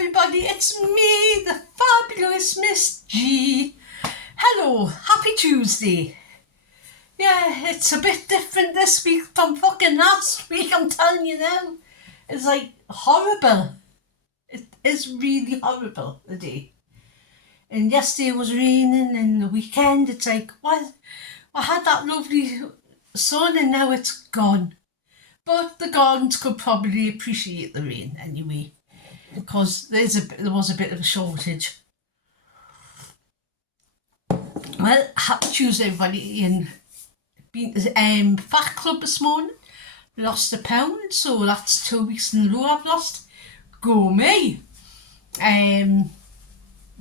everybody, it's me, the fabulous Miss G. Hello, happy Tuesday. Yeah, it's a bit different this week from fucking last week, I'm telling you now. It's like horrible. It is really horrible, the day. And yesterday it was raining, and the weekend it's like, well, I had that lovely sun and now it's gone. But the gardens could probably appreciate the rain anyway, because there was a bit of a shortage. Well, happy Tuesday everybody, and been to the Fat Club this morning, lost £1, so that's 2 weeks in a row I've lost. Go me!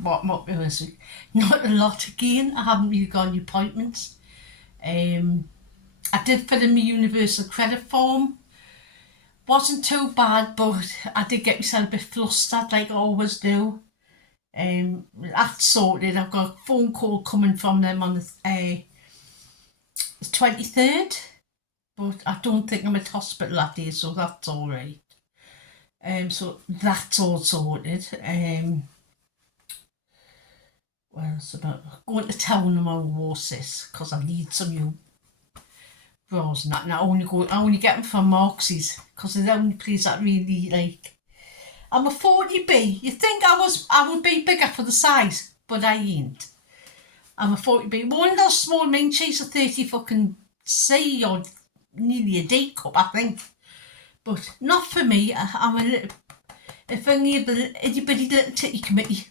What was it? Not a lot again, I haven't really got any appointments. I did fill in my universal credit form. Wasn't too bad, but I did get myself a bit flustered like I always do. That's sorted. I've got a phone call coming from them on the 23rd, but I don't think I'm at hospital that day, so that's alright. So that's all sorted. What else about going to town on my horses, because I need some new bras and that, and I only get them from Moxie's, because they're the only place that really like. I'm a 40B. You think I would be bigger for the size, but I ain't. I'm a 40B. One of those small mink cheese, a 30 fucking C or nearly a D cup, I think. But not for me. I'm a little, if only a itty bitty little titty committee.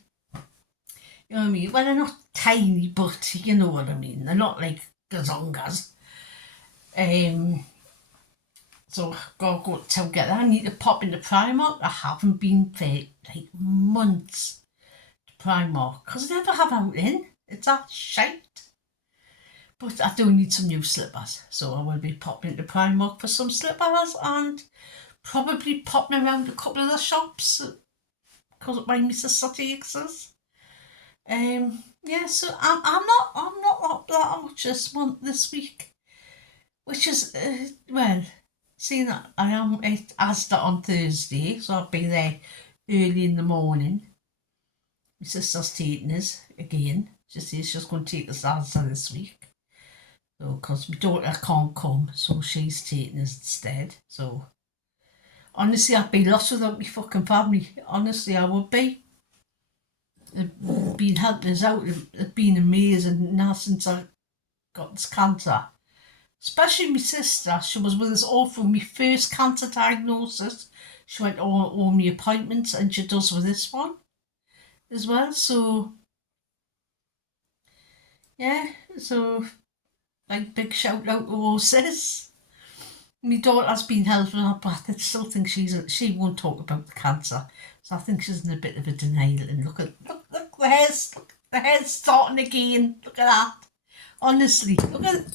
You know what I mean? Well, they're not tiny, but you know what I mean. They're not like gazongas. So gotta go together. I need to pop into Primark. I haven't been for like months to Primark, because I never have out in. It's that shite. But I do need some new slippers, so I will be popping into Primark for some slippers, and probably popping around a couple of the shops because my missus takes us. Yeah, so I'm not up that much this week, which is well, seeing that I am at Asda on Thursday, so I'll be there early in the morning. My sister's taking us again. She says she's going to take us to Asda this week, so because my daughter can't come, so she's taking us instead. So honestly, I'd be lost without my fucking family. Honestly, I would be. They've been helping us out. It's been amazing now since I got this cancer. Especially my sister. She was with us all from my first cancer diagnosis. She went all my appointments, and she does with this one as well. So yeah, so like big shout out to all sis. My daughter's been helping her, but I still think she won't talk about the cancer. So I think she's in a bit of a denial. And look the hair's starting again. Look at that. Honestly, look at that.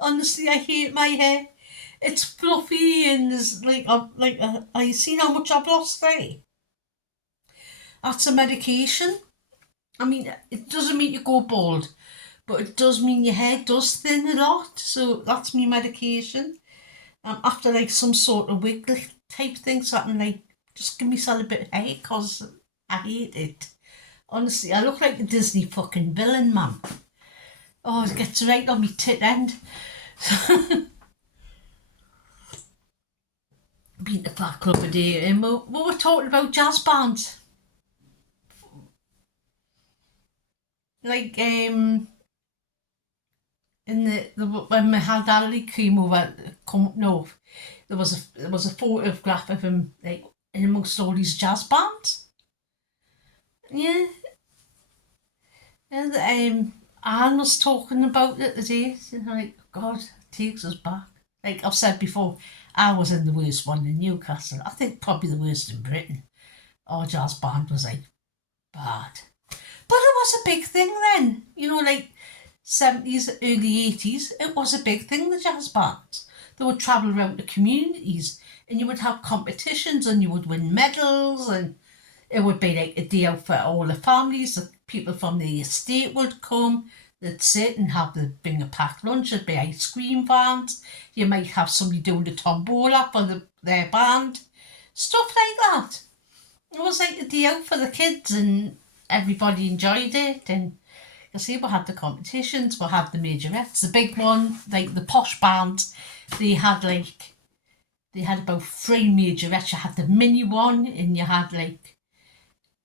Honestly, I hate my hair. It's fluffy and there's I seen how much I've lost there. That's a medication. I mean, it doesn't mean you go bald, but it does mean your hair does thin a lot. So that's my medication. After like some sort of wig type thing, so I can like just give myself a bit of hair, because I hate it. Honestly, I look like a Disney fucking villain, man. Oh, it gets right on me tit end. Been to Fat Club a day, and we were talking about jazz bands. Like, in the when we had aldi came over, there was a photograph of him like in amongst all these jazz bands. Yeah. And Anne was talking about it today, and like, God, it takes us back. Like I've said before, I was in the worst one in Newcastle. I think probably the worst in Britain. Our jazz band was like bad. But it was a big thing then, you know, like 70s, early 80s, it was a big thing, the jazz bands. They would travel around the communities, and you would have competitions, and you would win medals, and it would be like a day out for all the families. The people from the estate would come, they'd sit and bring a packed lunch, there'd be ice cream vans, you might have somebody doing the tombola for their band, stuff like that. It was like a day out for the kids and everybody enjoyed it. And you see, we had the competitions, we had the majorettes, the big one, like the posh bands, they had about 3 majorettes. You had the mini one and you had like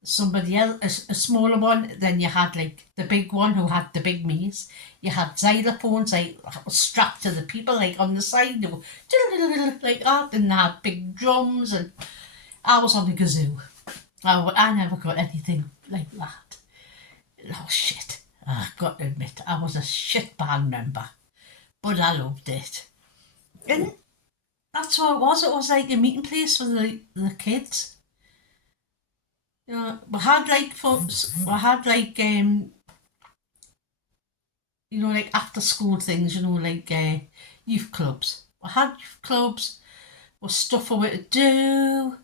somebody else, a smaller one, then you had like the big one who had the big knees. You had xylophones like strapped to the people like on the side, they were like that, and they had big drums, and I was on the kazoo. I never got anything like that. Oh shit, I've got to admit, I was a shit band member, but I loved it. And that's what it was like a meeting place for the kids. You know, we had like like after school things, like youth clubs. We had youth clubs with stuff for we to do.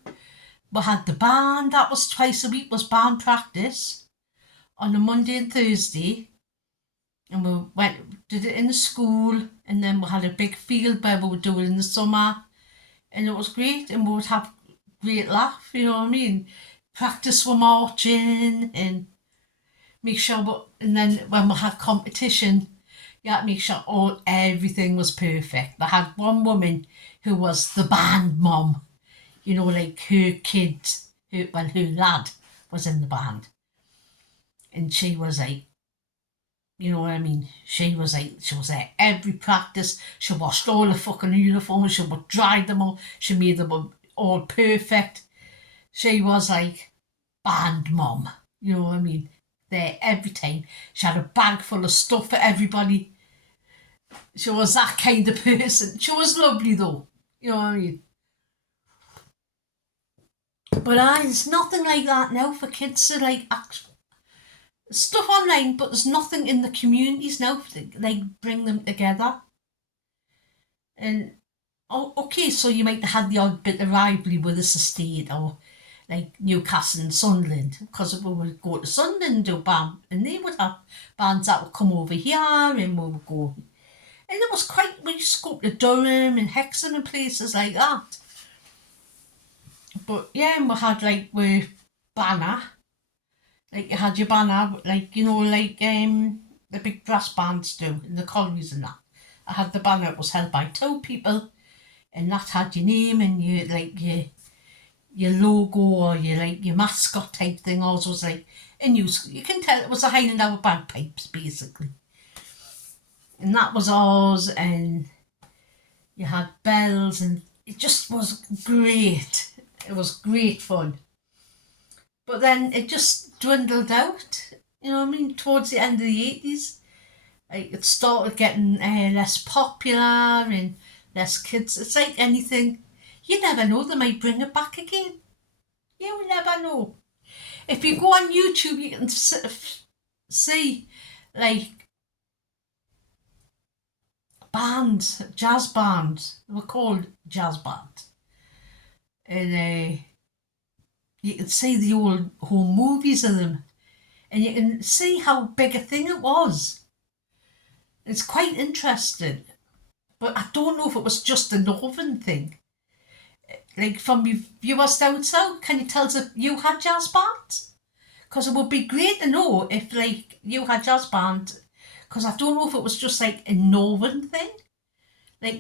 We had the band, that was twice a week, was band practice on a Monday and Thursday. And we did it in the school, and then we had a big field where we would do it in the summer. And it was great, and we would have great laugh, you know what I mean? Practice for marching and make sure, and then when we had competition, you had to make sure everything was perfect. I had one woman who was the band mom, like her kid, her lad was in the band. And she was like, you know what I mean? She was there every practice. She washed all the fucking uniforms. She would dry them all. She made them all perfect. She was like band mom. You know what I mean? There every time. She had a bag full of stuff for everybody. She was that kind of person. She was lovely though. You know what I mean? But there's nothing like that now for kids to like stuff online, but there's nothing in the communities now to like bring them together. And okay, so you might have had the odd bit of rivalry with this estate or like Newcastle and Sunderland, because we would go to Sunderland and do band, and they would have bands that would come over here, and we would go. And it was we used to go to Durham and Hexham and places like that. But yeah, and we had with banner. Like you had your banner, the big brass bands do in the collieries and that. I had the banner, it was held by 2 people, and that had your name and your logo or your mascot type thing. Also was and you can tell it was the Highland Hour bagpipes basically. And that was ours, and you had bells, and it just was great. It was great fun. But then it just dwindled out, you know what I mean, towards the end of the 80s. It started getting less popular and less kids. It's like anything, you never know, they might bring it back again. You never know. If you go on YouTube, you can see bands, jazz bands. They were called jazz bands. And you can see the old home movies of them, and you can see how big a thing it was. It's quite interesting, but I don't know if it was just a northern thing. Like from your viewers down south, can you tell us if you had jazz bands? Because it would be great to know if you had jazz bands, because I don't know if it was just a northern thing. How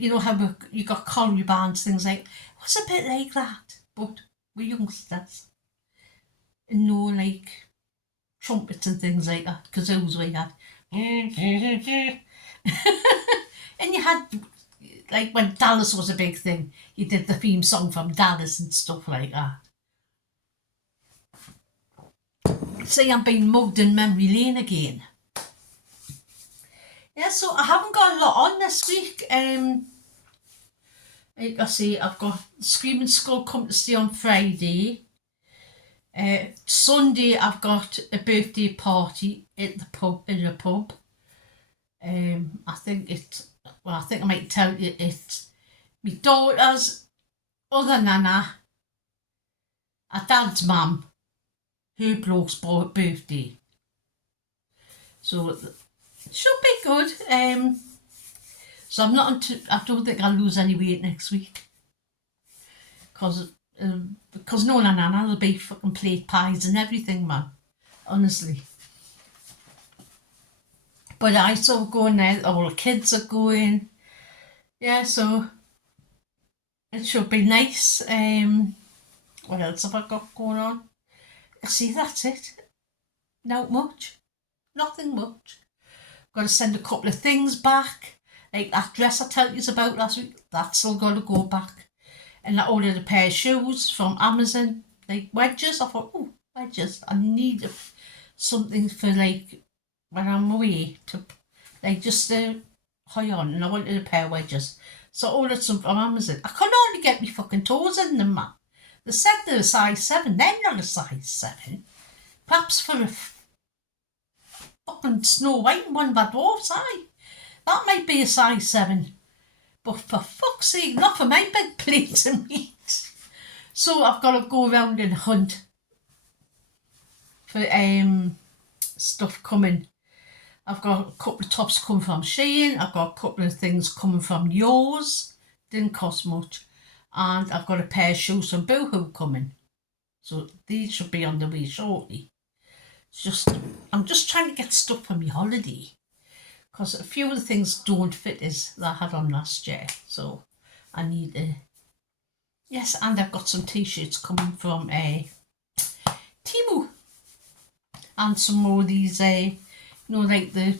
you got colliery bands, things like, it was a bit like that, but we're youngsters. And no trumpets and things like that, kazoos we had. And you had when Dallas was a big thing, you did the theme song from Dallas and stuff like that. See, I'm being mugged in memory lane again. Yeah, so I haven't got a lot on this week. Like I say, I've got Screaming Skull come to stay on Friday. Sunday I've got a birthday party at the pub, in a pub. I think I might tell you it's my daughter's other nana, a dad's mum, her bloke's birthday. So should be good. So I'm not into, I don't think I'll lose any weight next week. Because no, Nana, there'll be fucking plate pies and everything, man. Honestly. But I still going there, all the kids are going. Yeah, so it should be nice. What else have I got going on? See, that's it. Not much. Nothing much. Got to send a couple of things back. Like that dress I told you about last week, that's still got to go back. And I ordered a pair of shoes from Amazon, like wedges. I thought, oh, wedges. I need something for like when I'm away to like just high on. And I wanted a pair of wedges. So I ordered some from Amazon. I could only get my fucking toes in them, man. They said they're a size 7. They're not a size 7. Perhaps for a fucking Snow White and one of our dwarfs, aye. That might be a size 7. But for fuck's sake, not for my big plates of meat. So I've got to go around and hunt for stuff coming. I've got a couple of tops coming from Shein. I've got a couple of things coming from yours. Didn't cost much. And I've got a pair of shoes from Boohoo coming. So these should be on the way shortly. I'm just trying to get stuff for my holiday. Because a few of the things don't fit as that I had on last year. So I need yes, and I've got some t-shirts coming from Temu. And some more of these, like the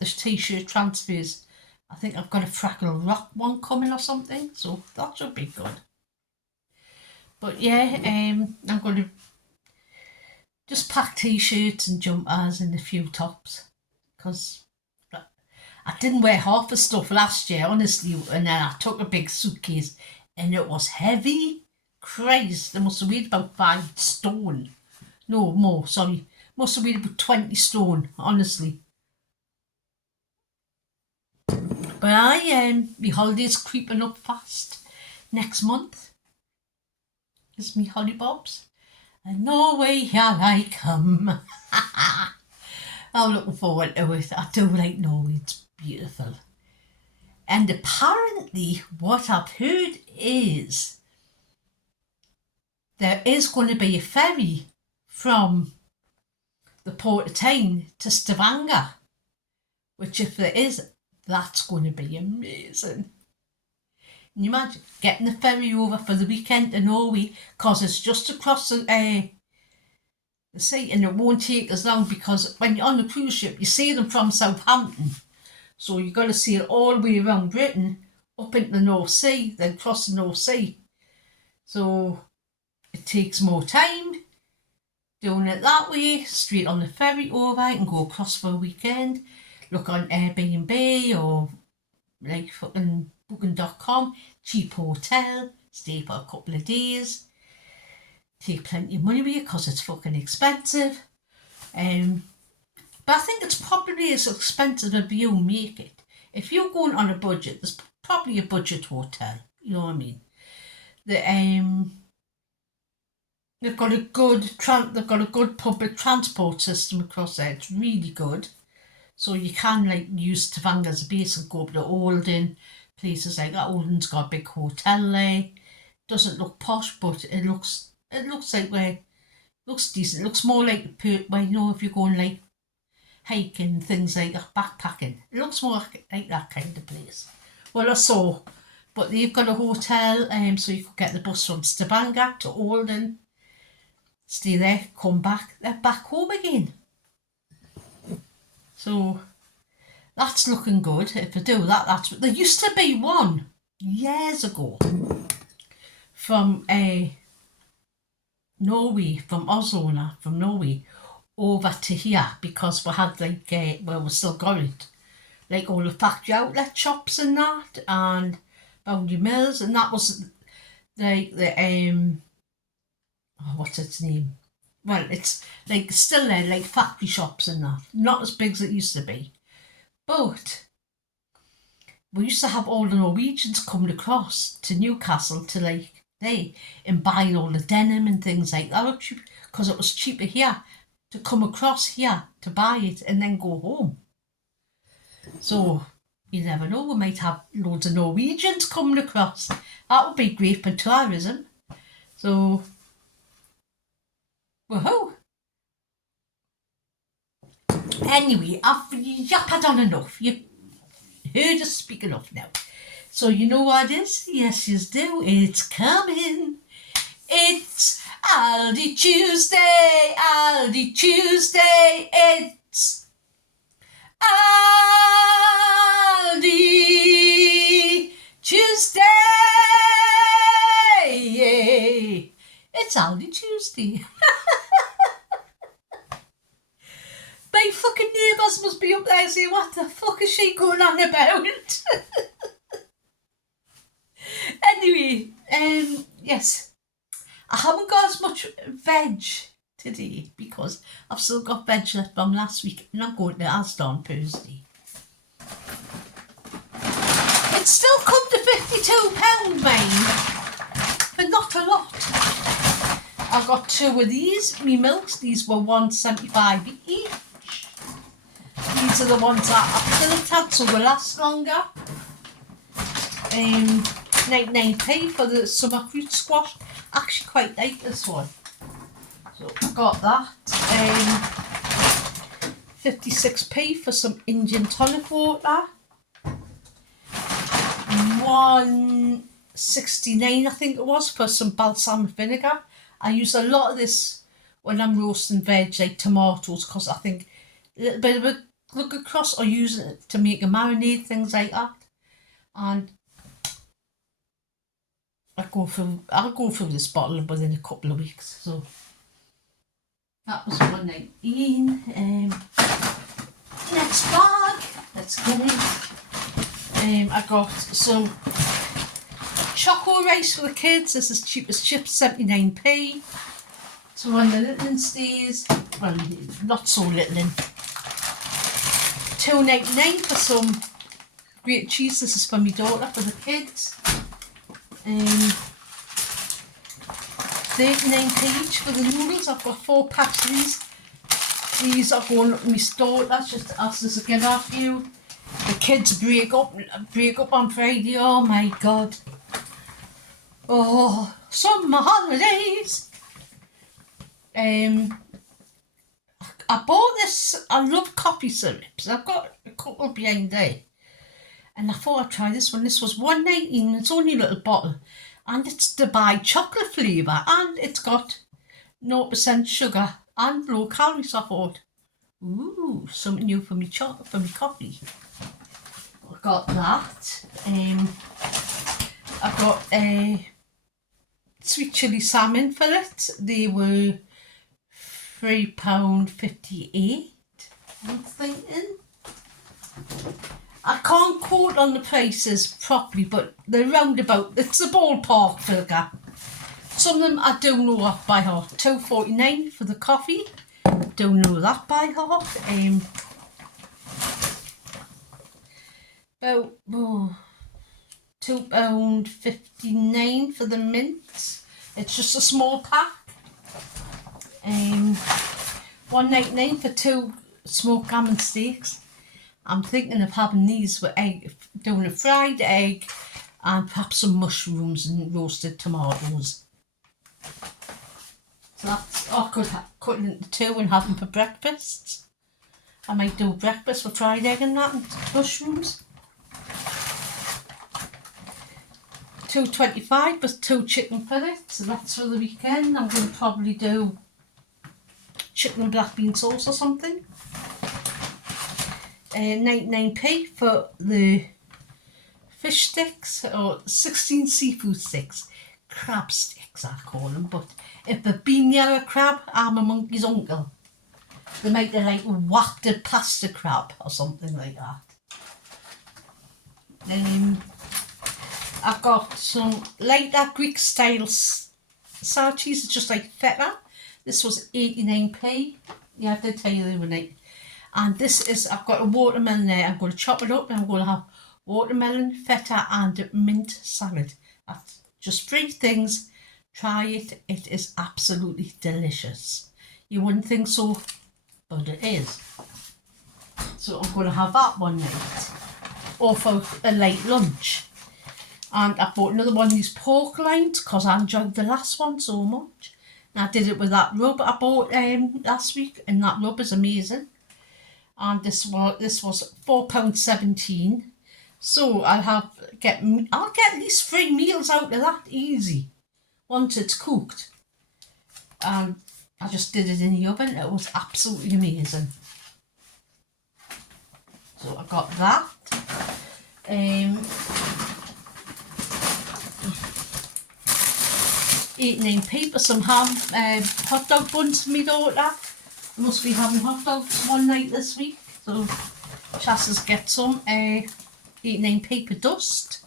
t-shirt transfers. I think I've got a Fraggle Rock one coming or something. So that should be good. But yeah, I'm going to just pack t-shirts and jumpers and a few tops. Because I didn't wear half the stuff last year, honestly, and then I took a big suitcase and it was heavy. Christ, it must have weighed about 5 stone. No, more, sorry. Must have weighed about 20 stone, honestly. But my holiday's creeping up fast. Next month is me hollybobs. And Norway, here I come. I'm looking forward to it. I do like Norway, it's beautiful. And apparently what I've heard is there is going to be a ferry from the Port of Tyne to Stavanger, which if there is, that's going to be amazing. Can you imagine getting the ferry over for the weekend to Norway, because it's just across the sea, and it won't take as long, because when you're on the cruise ship you see them from Southampton, so you've got to see it all the way around Britain up into the North Sea, then cross the North Sea. So it takes more time doing it that way, straight on the ferry over. I can go across for a weekend, look on Airbnb or like fucking booking.com, cheap hotel, stay for a couple of days, take plenty of money with you because it's fucking expensive. But I think it's probably as expensive as you make it. If you're going on a budget, there's probably a budget hotel, you know what I mean? They've got a good public transport system across there. It's really good. So you can like use Stavanger as a base and go up to Olden, places like that. Olden's got a big hotel there. Doesn't look posh, but it looks like looks decent. It looks more like where, you know, if you're going like hiking, things like that, backpacking. It looks more like that kind of place. Well, I saw, but they've got a hotel, so you could get the bus from Stavanger to Olden, stay there, come back, they're back home again. So that's looking good. If I do that, there used to be one years ago from Norway, from Oslo, from Norway, over to here, because we had like, we still got it, like all the factory outlet shops and that, and Boundary Mills, and that was like the, what's its name? Well, it's like still there, like factory shops and that, not as big as it used to be. But we used to have all the Norwegians coming across to Newcastle to like and buying all the denim and things like that, because it was cheaper here to come across here to buy it and then go home. So you never know, we might have loads of Norwegians coming across. That would be great for tourism. So, woohoo! Anyway, I've yapped on enough. You've heard us speak enough now. So you know what it is? Yes, you do. It's coming. It's Aldi Tuesday, Aldi Tuesday. It's Aldi Tuesday. It's Aldi Tuesday. My fucking neighbours must be up there saying, what the fuck is she going on about? Anyway, yes. I haven't got as much veg today because I've still got veg left from last week and I'm going to Asda on Thursday. It's still come to £52, mate, but not a lot. I got 2 of these, me milks. These were £1.75 each. These are the ones that I've still had, so will last longer. 99p for the summer fruit squash. Actually quite like this one. So I got that. 56p for some Indian tonic water. 1.69 I think it was for some balsamic vinegar. I use a lot of this when I'm roasting veg like tomatoes because I think a little bit of a look across or use it to make a marinade, things like that. And I'll go through this bottle within a couple of weeks. So that was 1.19. Next bag, let's get it. I got some choco rice for the kids. This is cheap as chips, 79p. So on the littling stays, well, not so littling. £2.99 for some grate cheese. This is for my daughter, for the kids. 39p each for the noodles. I've got 4 packs of these. These are going up in my store. That's just as a gift off you. The kids break up on Friday. Oh my god. Oh, summer holidays. I bought this. I love coffee syrups. I've got a couple behind there. And I thought I'd try this one. This was $1.19. It's only a little bottle. And it's Dubai chocolate flavour. And it's got 0% sugar and low calories. So I thought, ooh, something new for me coffee. I got that. I got a sweet chilli salmon fillet. They were £3.58. I'm thinking. I can't quote on the prices properly, but they're roundabout. It's a ballpark figure. Some of them I don't know off by heart. £2.49 for the coffee. Don't know that by heart. About £2.59 for the mint. It's just a small pack. $1.99 for 2 smoked gammon steaks. I'm thinking of having these with egg, doing a fried egg and perhaps some mushrooms and roasted tomatoes. So that's, I could cut it into 2 and have them for breakfast. I might do breakfast with fried egg and that and mushrooms. $2.25 with 2 chicken fillets. So that's for the weekend. I'm going to probably do chicken and black bean sauce or something. 99p for the fish sticks, or 16 seafood sticks, crab sticks I call them, but if they've been near a crab, I'm a monkey's uncle. They make the like wafted pasta crab or something like that. I've got some lighter Greek style sour cheese, just like feta. This was 89p. Yeah, I did tell you the other night. And this is, I've got a watermelon there. I'm going to chop it up and I'm going to have watermelon, feta and mint salad. That's just 3 things. Try it. It is absolutely delicious. You wouldn't think so, but it is. So I'm going to have that one night, or for a late lunch. And I bought another one of these pork loins because I enjoyed the last one so much. And I did it with that rub I bought last week, and that rub is amazing. And this was £4.17. So I'll get at least 3 meals out of that easy once it's cooked. And I just did it in the oven. It was absolutely amazing. So I got that. 89p for some hot dog buns for me daughter. I must be having hot dogs one night this week. So Chassis get some 89p for dust.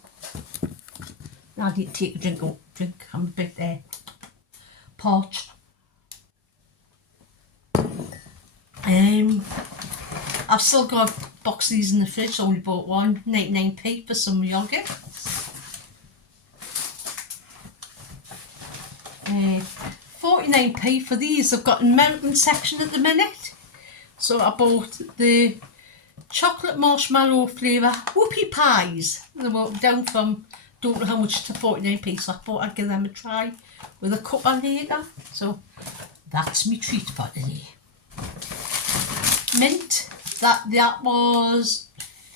Now I need to take a drink. I'm a bit parched. I've still got boxes in the fridge. Only bought one. 99p for some yogurt. 49p for these. I've got a melting section at the minute. So I bought the chocolate marshmallow flavour whoopie pies. They were down from don't know how much to 49p, so I thought I'd give them a try with a cuppa later. So that's my treat for today. Mint, that was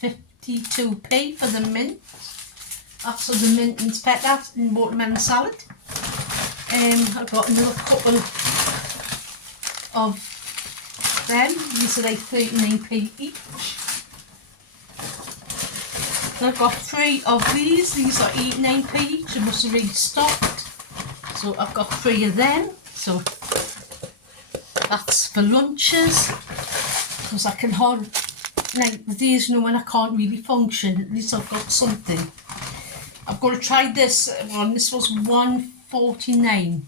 52p for the mint. That's for the mint and feta and watermelon salad. I've got another couple of them. These are like 39p each. And I've got 3 of these. These are 89p each. They must have already stopped. So I've got 3 of them. So that's for lunches. Because I can hold, like the days, you know, when I can't really function, at least I've got something. I've got to try this one. This was £1.49.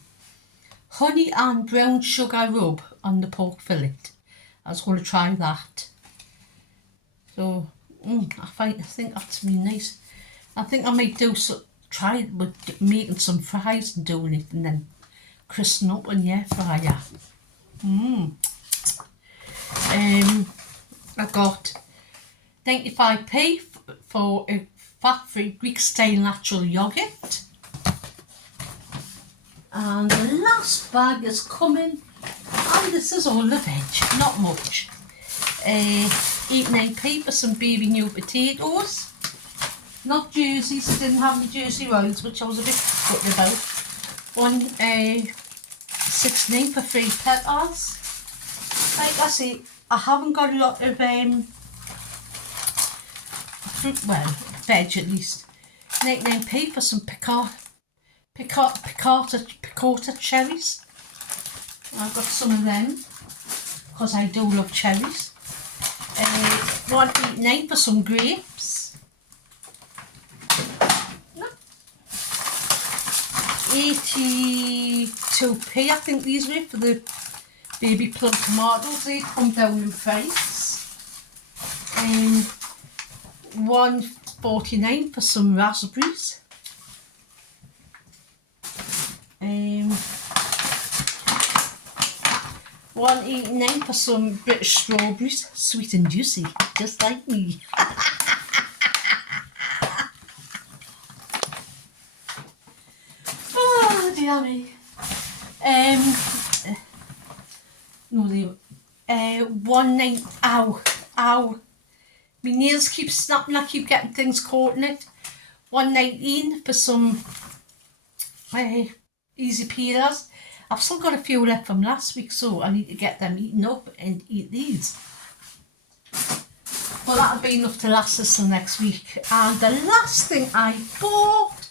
Honey and brown sugar rub on the pork fillet. I was going to try that. So I think that's really nice. I think I might try it with making some fries and doing it, and then crispen up in the air fryer. I got 95p for a fat-free Greek-style natural yogurt. And the last bag is coming, and this is all the veg, not much. 89p for some baby new potatoes. Not jerseys, I didn't have the jersey rolls, which I was a bit gutted about. 1.69 for 3 peppers. Like I say, I haven't got a lot of fruit, well, veg at least. 99p for some piccata cherries. I've got some of them because I do love cherries. 1.89 for some grapes. 82p I think these were for the baby plum tomatoes. They come down in price. 1.49 for some raspberries. 1.89 for some British strawberries, sweet and juicy, just like me. Oh dear me. No, they 1.9. Ow. My nails keep snapping. I keep getting things caught in it. 1.19 for some easy peelers. I've still got a few left from last week, so I need to get them eaten up and eat these. Well, that'll be enough to last us till next week. And the last thing I bought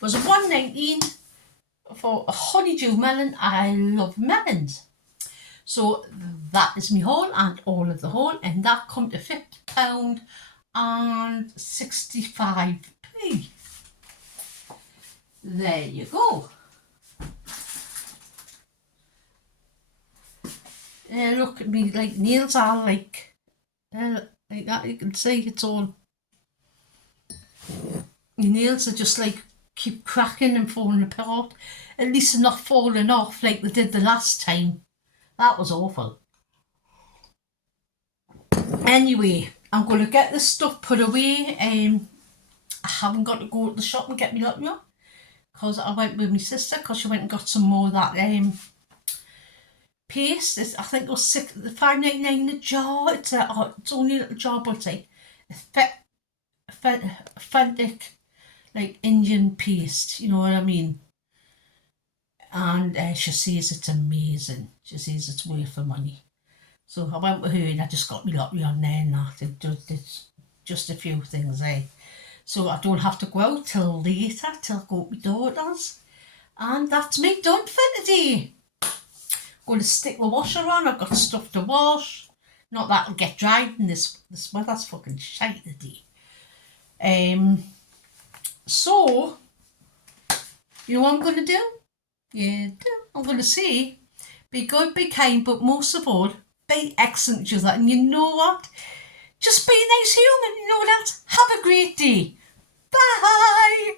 was $1.19 for a honeydew melon. I love melons. So that is my haul and all of the haul, and that come to £50.65. There you go. Look at me, like nails are like that. You can see it's all. Your nails are just like keep cracking and falling apart. At least they're not falling off like they did the last time. That was awful. Anyway, I'm going to get this stuff put away. I haven't got to go to the shop and get me lottery because I went with my sister because she went and got some more of that paste. I think it was $5.99 a jar. It's only a little jar, but it's like authentic, like Indian paste. You know what I mean? And she says it's amazing. She says it's worth the money. So I went with her and I just got me lottery on there and that. It's just a few things there. So I don't have to go out till later, till I go to my daughter's. And that's me done for today. Going to stick the washer on. I've got stuff to wash. Not that it'll get dried in this weather's fucking shite today. So, you know what I'm going to do? Yeah, I'm going to say, be good, be kind, but most of all, be excellent to each other. And you know what? Just be a nice human, you know that? Have a great day. Bye!